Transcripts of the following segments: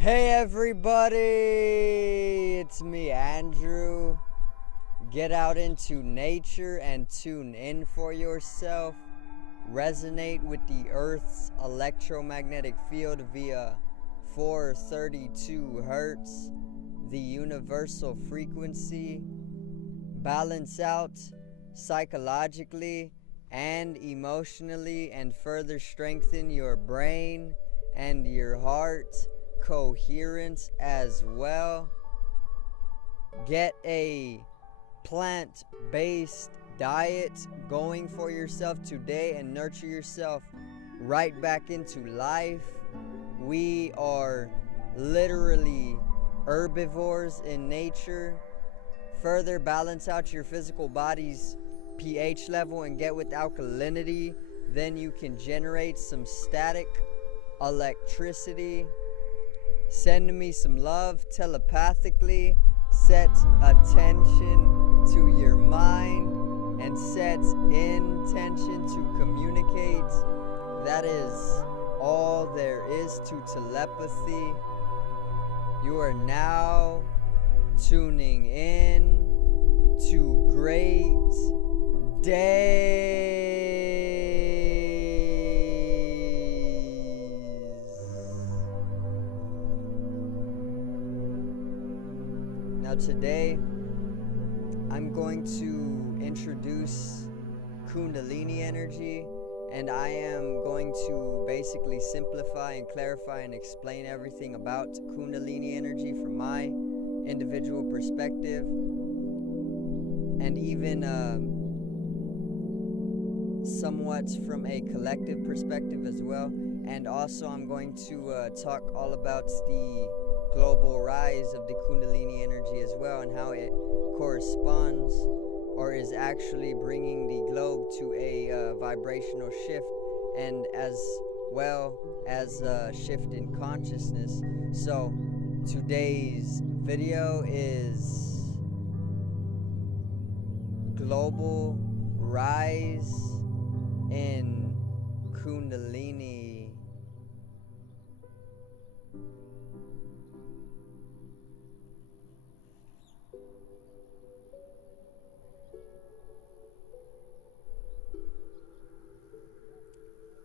Hey everybody, it's me Andrew. Get out into nature and tune in for yourself. Resonate with the Earth's electromagnetic field via 432 Hertz, the universal frequency. Balance out psychologically and emotionally and further strengthen your brain and your heart coherence as well. Get a plant-based diet going for yourself today and nurture yourself right back into life. We are literally herbivores in nature. Further balance out your physical body's pH level and get with alkalinity. Then you can generate some static electricity. Send me some love telepathically. Set attention to your mind and set intention to communicate. That is all there is to telepathy. You are now tuning in to great days. Now today I'm going to introduce Kundalini energy, and I am going to basically simplify and clarify and explain everything about Kundalini energy from my individual perspective, and even somewhat from a collective perspective as well. And also I'm going to talk all about the global rise of the Kundalini energy as well, and how it corresponds or is actually bringing the globe to a vibrational shift, and as well as a shift in consciousness. So today's video is global rise in Kundalini.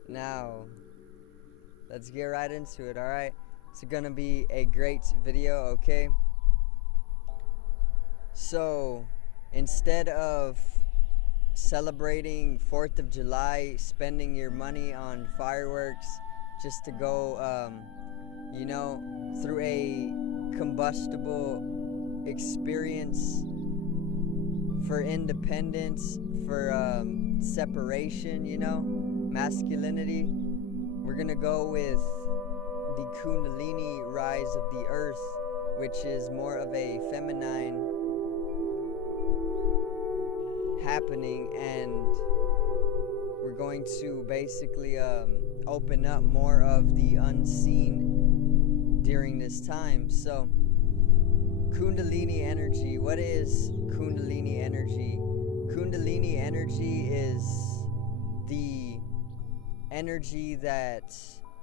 Now, let's get right into it, alright? It's gonna be a great video, okay? So, instead of celebrating 4th of July, spending your money on fireworks just to go, through a combustible experience for independence, for separation, masculinity, we're gonna go with the Kundalini rise of the earth, which is more of a feminine happening, and we're going to basically open up more of the unseen during this time. So Kundalini energy, what is Kundalini energy? Kundalini energy is the energy that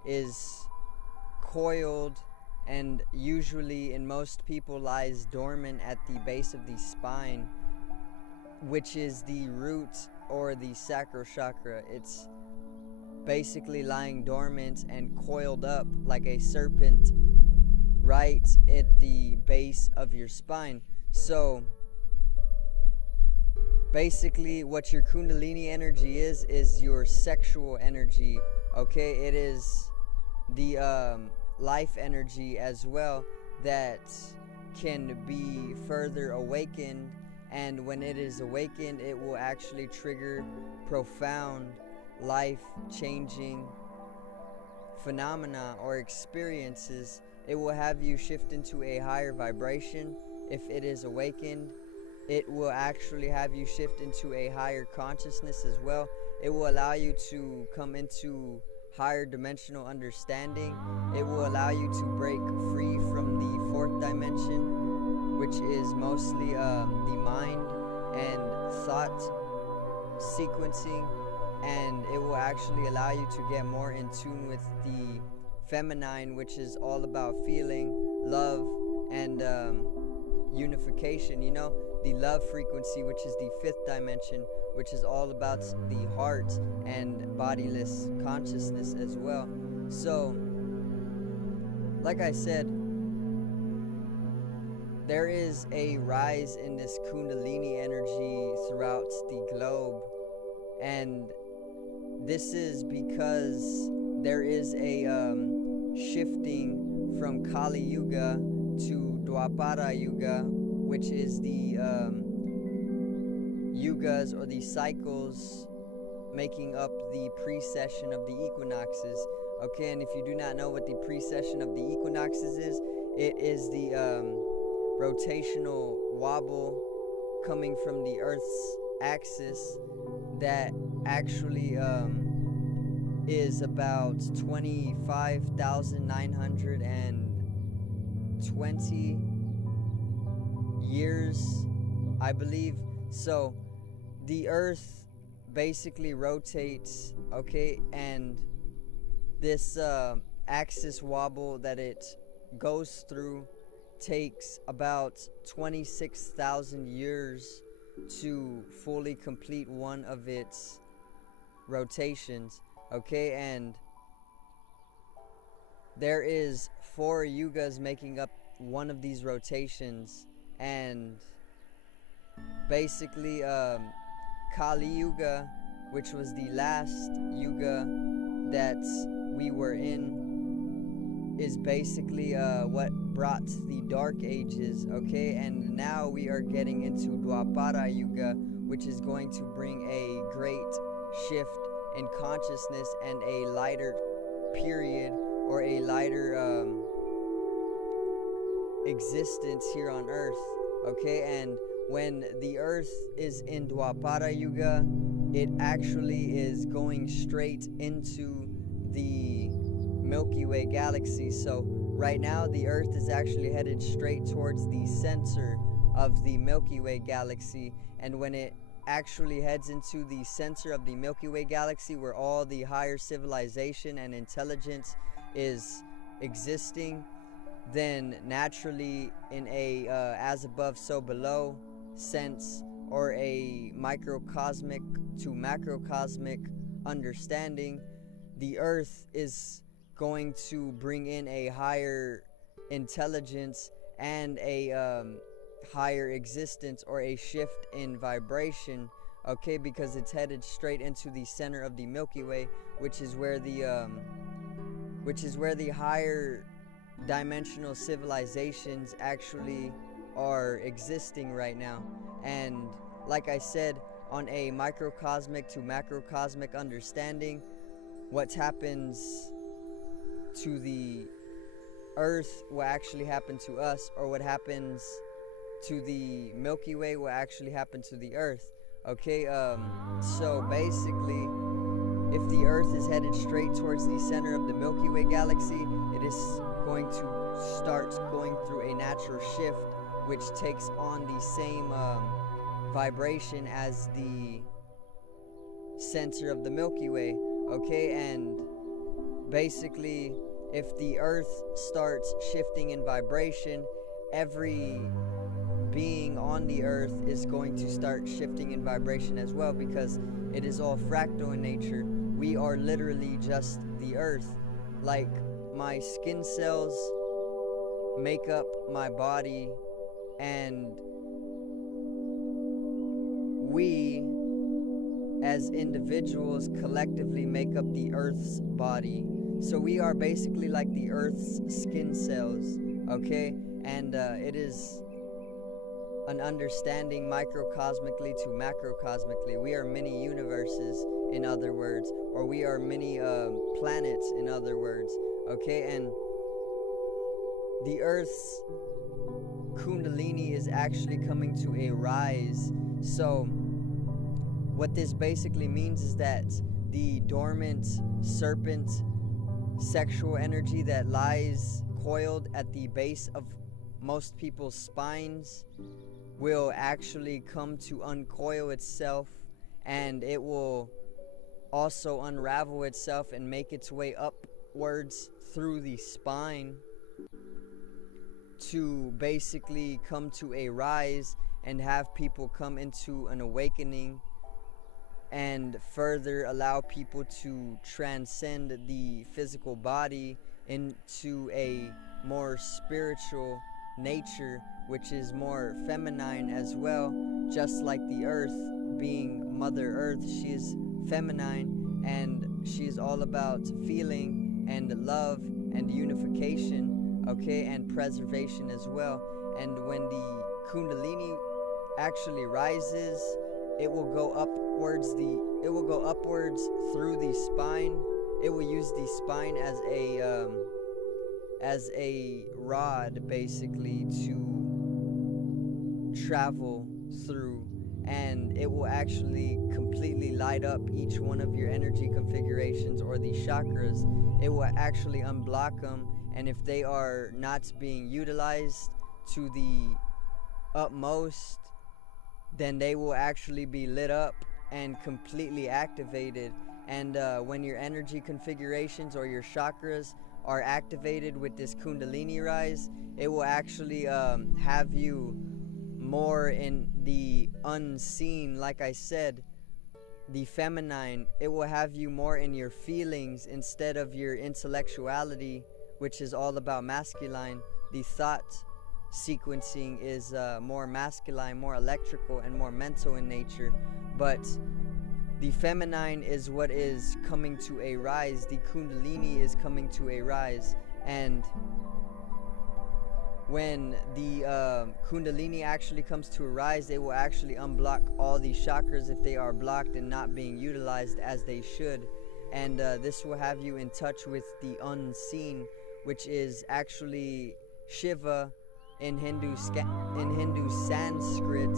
is coiled and usually in most people lies dormant at the base of the spine, which is the root or the sacral chakra. It's basically lying dormant and coiled up like a serpent right at the base of your spine. So basically what your Kundalini energy is your sexual energy, okay? It is the life energy as well that can be further awakened, and when it is awakened, it will actually trigger profound life-changing phenomena or experiences. It will have you shift into a higher vibration. If it is awakened, it will actually have you shift into a higher consciousness as well. It will allow you to come into higher dimensional understanding. It will allow you to break free from the fourth dimension, which is mostly the mind and thought sequencing, and it will actually allow you to get more in tune with the feminine, which is all about feeling, love, and unification. The love frequency, which is the fifth dimension, which is all about the heart and bodiless consciousness as well. So, like I said, there is a rise in this Kundalini energy throughout the globe, and this is because there is a shifting from Kali Yuga to Dwapara Yuga, which is the yugas or the cycles making up the precession of the equinoxes. Okay, and if you do not know what the precession of the equinoxes is, it is the rotational wobble coming from the Earth's axis that actually is about 25,920 years, I believe. So the Earth basically rotates, okay, and this axis wobble that it goes through takes about 26,000 years to fully complete one of its rotations, okay, and there is 4 yugas making up one of these rotations, and basically Kali Yuga, which was the last yuga that we were in, is basically what brought the dark ages, okay, and now we are getting into Dwapara Yuga, which is going to bring a great shift in consciousness and a lighter period, or a lighter existence here on Earth, okay. And when the Earth is in Dwapara Yuga, it actually is going straight into the Milky Way galaxy. So right now the Earth is actually headed straight towards the center of the Milky Way galaxy, and when it actually heads into the center of the Milky Way galaxy, where all the higher civilization and intelligence is existing, then naturally in a as above so below sense, or a microcosmic to macrocosmic understanding, the Earth is going to bring in a higher intelligence and a higher existence, or a shift in vibration, okay, because it's headed straight into the center of the Milky Way, which is where the higher dimensional civilizations actually are existing right now. And like I said, on a microcosmic to macrocosmic understanding, what happens to the Earth will actually happen to us, or what happens to the Milky Way will actually happen to the Earth, okay. So basically, if the Earth is headed straight towards the center of the Milky Way galaxy, it is going to start going through a natural shift, which takes on the same vibration as the center of the Milky Way, okay. And basically, if the Earth starts shifting in vibration, every being on the Earth is going to start shifting in vibration as well, because it is all fractal in nature. We are literally just the Earth. Like, my skin cells make up my body, and we as individuals collectively make up the Earth's body. So we are basically like the Earth's skin cells, okay? And it is an understanding microcosmically to macrocosmically. We are many universes, in other words, or we are many planets, in other words, okay? And the Earth's Kundalini is actually coming to a rise. So what this basically means is that the dormant serpent sexual energy that lies coiled at the base of most people's spines will actually come to uncoil itself, and it will also unravel itself and make its way upwards through the spine to basically come to a rise and have people come into an awakening, and further allow people to transcend the physical body into a more spiritual nature, which is more feminine as well. Just like the earth, being Mother Earth, she is feminine, and she is all about feeling and love and unification, okay, and preservation as well. And when the Kundalini actually rises, it will go upwards through the spine. It will use the spine as a rod, basically, to travel through, and it will actually completely light up each one of your energy configurations or the chakras. It will actually unblock them, and if they are not being utilized to the utmost, then they will actually be lit up and completely activated. And when your energy configurations or your chakras are activated with this Kundalini rise, it will actually have you more in the unseen. Like I said, the feminine, it will have you more in your feelings instead of your intellectuality, which is all about masculine. The thought sequencing is more masculine, more electrical, and more mental in nature. But the feminine is what is coming to a rise. The Kundalini is coming to a rise. And when the Kundalini actually comes to a rise, they will actually unblock all these chakras if they are blocked and not being utilized as they should. And this will have you in touch with the unseen, which is actually Shiva. In Hindu Sanskrit,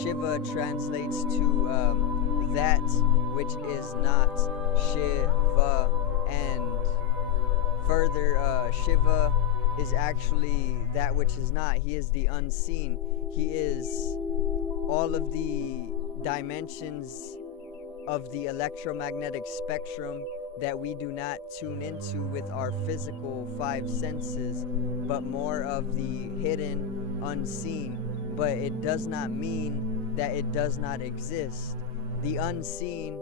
Shiva translates to that which is not Shiva, and further, Shiva is actually that which is not. He is the unseen. He is all of the dimensions of the electromagnetic spectrum that we do not tune into with our physical five senses, but more of the hidden, unseen. But it does not mean that it does not exist. The unseen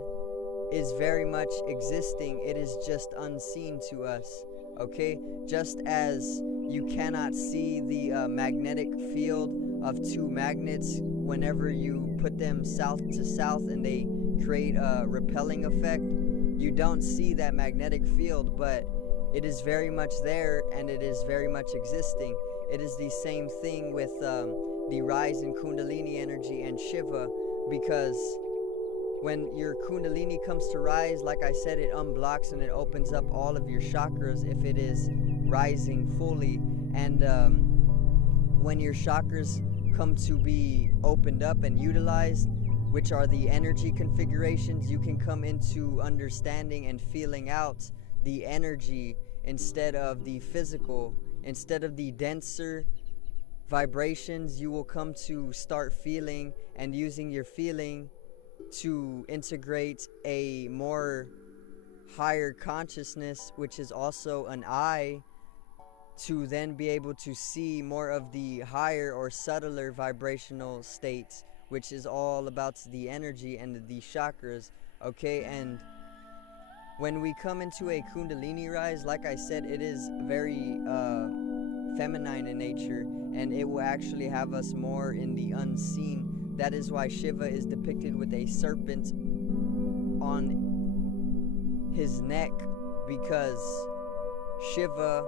is very much existing. It is just unseen to us, okay? Just as you cannot see the magnetic field of two magnets whenever you put them south to south and they create a repelling effect. You don't see that magnetic field, but it is very much there, and it is very much existing. It is the same thing with the rise in Kundalini energy and Shiva, because when your Kundalini comes to rise, like I said, it unblocks and it opens up all of your chakras if it is rising fully. And when your chakras come to be opened up and utilized, which are the energy configurations, you can come into understanding and feeling out the energy instead of the physical. Instead of the denser vibrations, you will come to start feeling and using your feeling to integrate a more higher consciousness, which is also an eye, to then be able to see more of the higher or subtler vibrational states, which is all about the energy and the chakras, okay? And when we come into a Kundalini rise, like I said, it is very feminine in nature, and it will actually have us more in the unseen. That is why Shiva is depicted with a serpent on his neck, because Shiva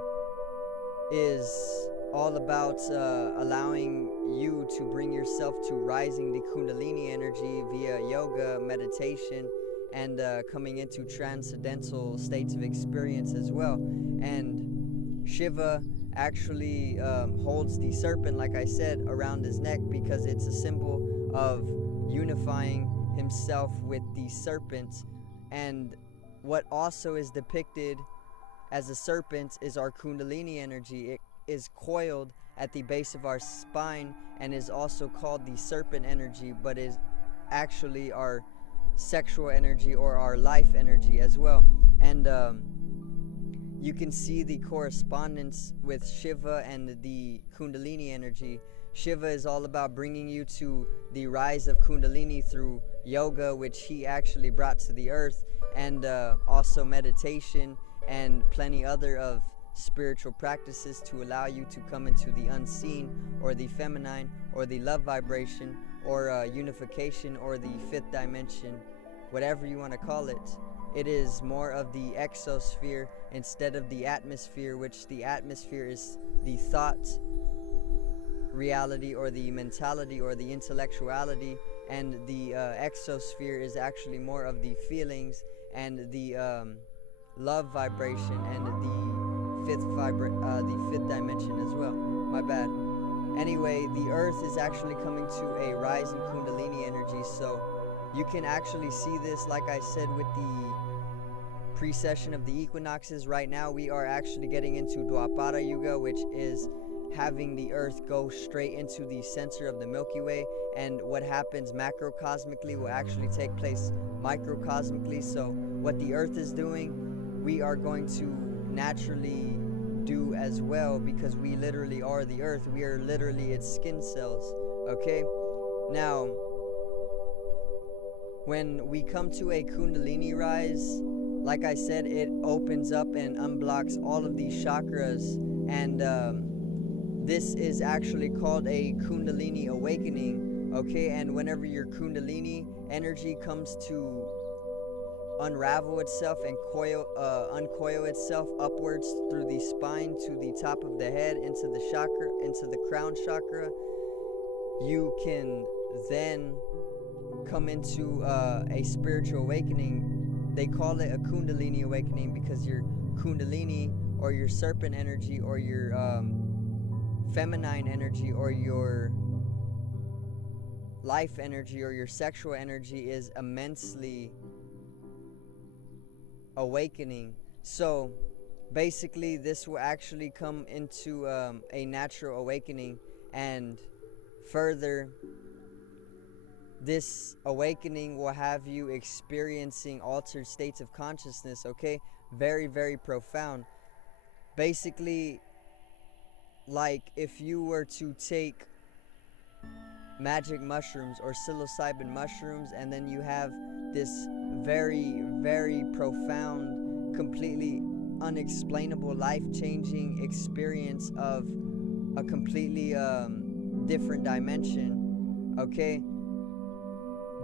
is all about allowing you to bring yourself to rising the Kundalini energy via yoga, meditation, and coming into transcendental states of experience as well. And Shiva actually holds the serpent, like I said, around his neck, because it's a symbol of unifying himself with the serpent. And what also is depicted as a serpent is our Kundalini energy. It is coiled at the base of our spine and is also called the serpent energy, but is actually our sexual energy or our life energy as well. And you can see the correspondence with Shiva and the Kundalini energy. Shiva is all about bringing you to the rise of Kundalini through yoga, which he actually brought to the earth, and also meditation and plenty other of spiritual practices to allow you to come into the unseen, or the feminine, or the love vibration, or unification, or the fifth dimension, whatever you want to call it. It is more of the exosphere instead of the atmosphere, which the atmosphere is the thought reality, or the mentality, or the intellectuality, and the exosphere is actually more of the feelings and the love vibration and the fifth dimension as well. My bad. Anyway, the earth is actually coming to a rise in Kundalini energy, so you can actually see this, like I said, with the precession of the equinoxes. Right now we are actually getting into Dwapara Yuga, which is having the earth go straight into the center of the Milky Way, and what happens macro-cosmically will actually take place micro-cosmically. So what the earth is doing, we are going to naturally do as well, because we literally are the earth. We are literally its skin cells. Okay, now when we come to a Kundalini rise, like I said, it opens up and unblocks all of these chakras, and this is actually called a Kundalini awakening. Okay, and whenever your Kundalini energy comes to unravel itself and uncoil itself upwards through the spine to the top of the head, into the chakra, into the crown chakra, you can then come into a spiritual awakening. They call it a Kundalini awakening because your Kundalini, or your serpent energy, or your feminine energy, or your life energy, or your sexual energy is immensely awakening. So basically this will actually come into a natural awakening, and further, this awakening will have you experiencing altered states of consciousness. Okay, very, very profound. Basically, like if you were to take magic mushrooms or psilocybin mushrooms, and then you have this very, very profound, completely unexplainable, life-changing experience of a completely different dimension. Okay,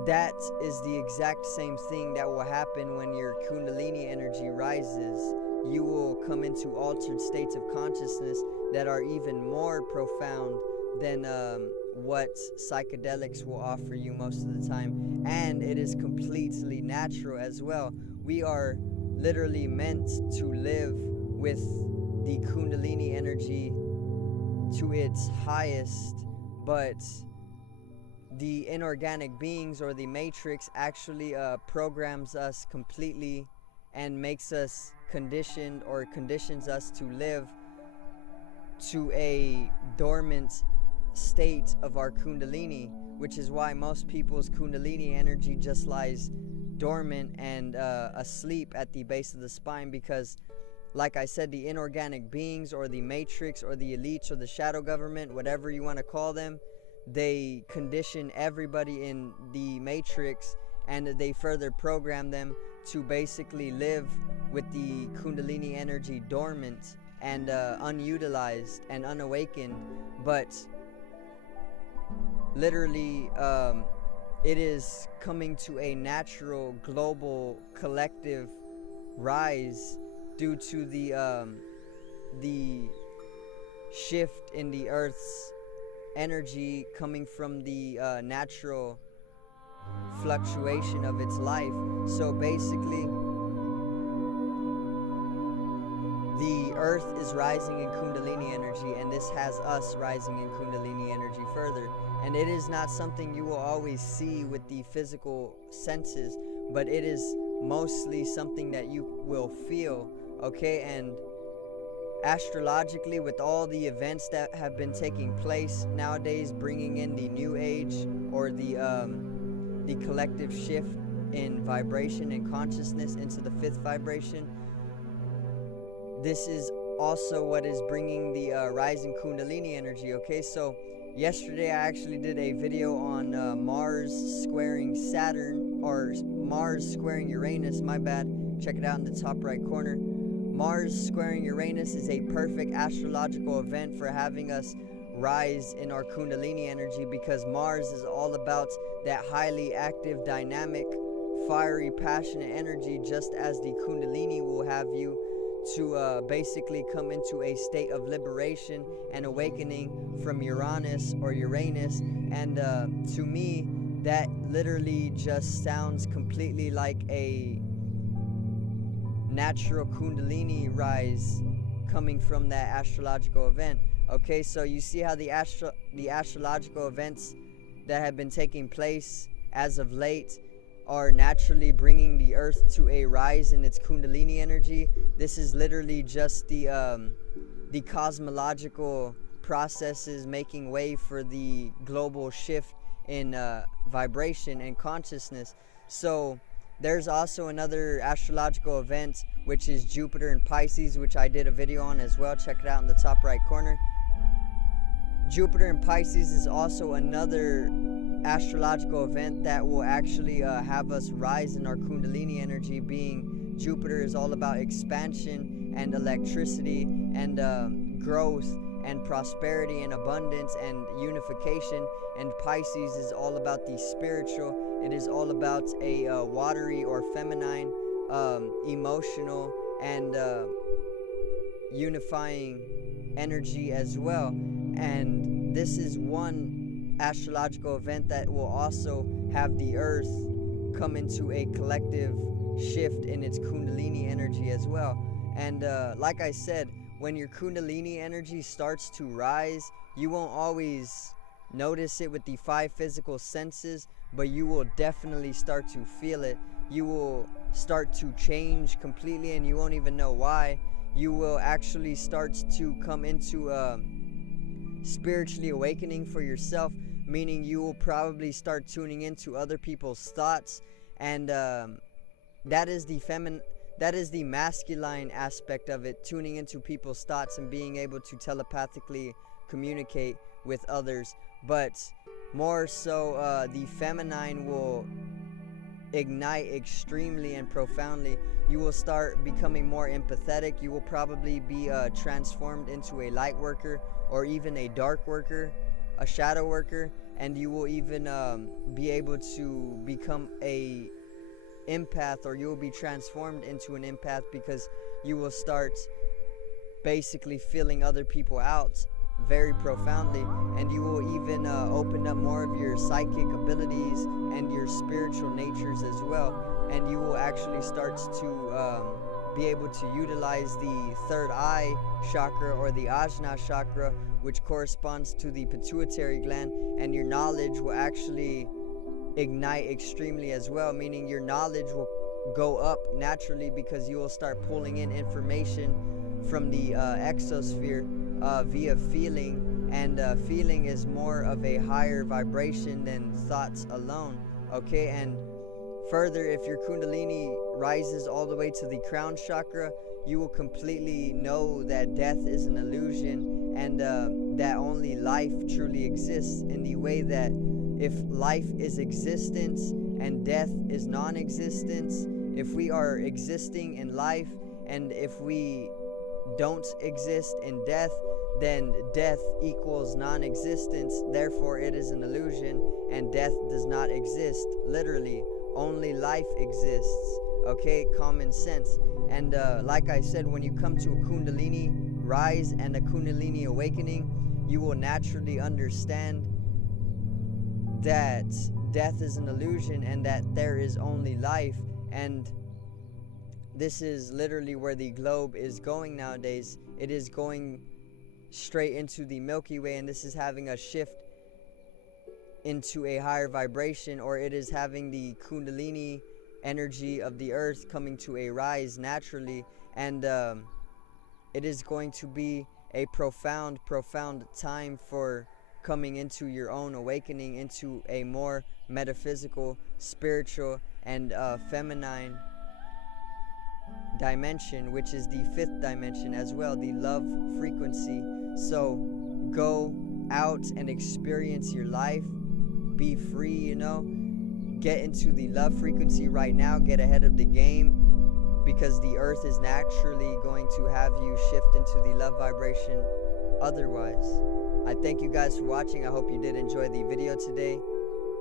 that is the exact same thing that will happen when your Kundalini energy rises. You will come into altered states of consciousness that are even more profound than what psychedelics will offer you most of the time, and it is completely natural as well. We are literally meant to live with the Kundalini energy to its highest, but the inorganic beings, or the matrix, actually programs us completely and makes us conditioned, or conditions us to live to a dormant state of our Kundalini, which is why most people's Kundalini energy just lies dormant and asleep at the base of the spine, because like I said, the inorganic beings, or the matrix, or the elites, or the shadow government, whatever you want to call them, they condition everybody in the matrix, and they further program them to basically live with the Kundalini energy dormant and unutilized and unawakened. But literally it is coming to a natural, global, collective rise due to the shift in the Earth's energy coming from the natural fluctuation of its life. So basically, the Earth is rising in Kundalini energy, and this has us rising in Kundalini energy further. And it is not something you will always see with the physical senses, but it is mostly something that you will feel. Okay, and astrologically, with all the events that have been taking place nowadays, bringing in the new age, or the collective shift in vibration and consciousness into the fifth vibration, this is also what is bringing the rising Kundalini energy. Okay, so yesterday I actually did a video on Mars squaring Saturn, or Mars squaring Uranus, my bad. Check it out in the top right corner. Mars squaring Uranus is a perfect astrological event for having us rise in our Kundalini energy, because Mars is all about that highly active, dynamic, fiery, passionate energy, just as the Kundalini will have you to basically come into a state of liberation and awakening from Uranus or Uranus. And to me, that literally just sounds completely like a natural Kundalini rise coming from that astrological event. Okay, so you see how the astrological events that have been taking place as of late are naturally bringing the earth to a rise in its Kundalini energy. This is literally just the cosmological processes making way for the global shift in vibration and consciousness. So there's also another astrological event, which is Jupiter in Pisces, which I did a video on as well. Check it out in the top right corner. Jupiter in Pisces is also another astrological event that will actually have us rise in our Kundalini energy, being Jupiter is all about expansion and electricity and growth and prosperity and abundance and unification, and Pisces is all about the spiritual. It is all about a watery or feminine, emotional and unifying energy as well. And this is one astrological event that will also have the earth come into a collective shift in its Kundalini energy as well. And like I said, when your Kundalini energy starts to rise, you won't always notice it with the 5 physical senses, but you will definitely start to feel it. You will start to change completely and you won't even know why. You will actually start to come into spiritually awakening for yourself, meaning you will probably start tuning into other people's thoughts, and that is the masculine aspect of it, tuning into people's thoughts and being able to telepathically communicate with others. But more so, the feminine will ignite extremely and profoundly. You will start becoming more empathetic. You will probably be transformed into a light worker or even a dark worker, a shadow worker, and you will even be able to become a empath, or you will be transformed into an empath, because you will start basically feeling other people out very profoundly, and you will even open up more of your psychic abilities and your spiritual natures as well, and you will actually start to be able to utilize the third eye chakra, or the Ajna chakra, which corresponds to the pituitary gland, and your knowledge will actually ignite extremely as well, meaning your knowledge will go up naturally, because you will start pulling in information from the exosphere via feeling, and feeling is more of a higher vibration than thoughts alone. Okay, and further, if your Kundalini rises all the way to the crown chakra, you will completely know that death is an illusion, and that only life truly exists, in the way that if life is existence and death is non-existence, if we are existing in life and if we don't exist in death, then death equals non-existence. Therefore it is an illusion, and death does not exist. Literally, only life exists. Okay, common sense. And like I said, when you come to a Kundalini rise and a Kundalini awakening, you will naturally understand that death is an illusion and that there is only life. And this is literally where the globe is going nowadays. It is going straight into the Milky Way, and this is having a shift into a higher vibration, or it is having the Kundalini energy of the earth coming to a rise naturally. And it is going to be a profound time for coming into your own awakening, into a more metaphysical, spiritual, and feminine dimension, which is the 5th dimension as well, the love frequency. So go out and experience your life. Be free, you know. Get into the love frequency right now. Get ahead of the game, because the earth is naturally going to have you shift into the love vibration otherwise. I thank you guys for watching. I hope you did enjoy the video today.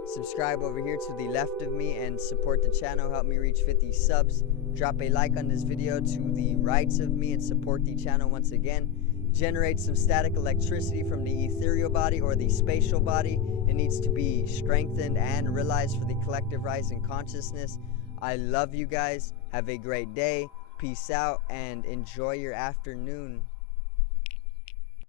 Subscribe over here to the left of me and support the channel. Help me reach 50 subs. Drop a like on this video to the right of me and support the channel once again. Generate some static electricity from the ethereal body or the spatial body. It needs to be strengthened and realized for the collective rise in consciousness. I love you guys. Have a great day. Peace out and enjoy your afternoon.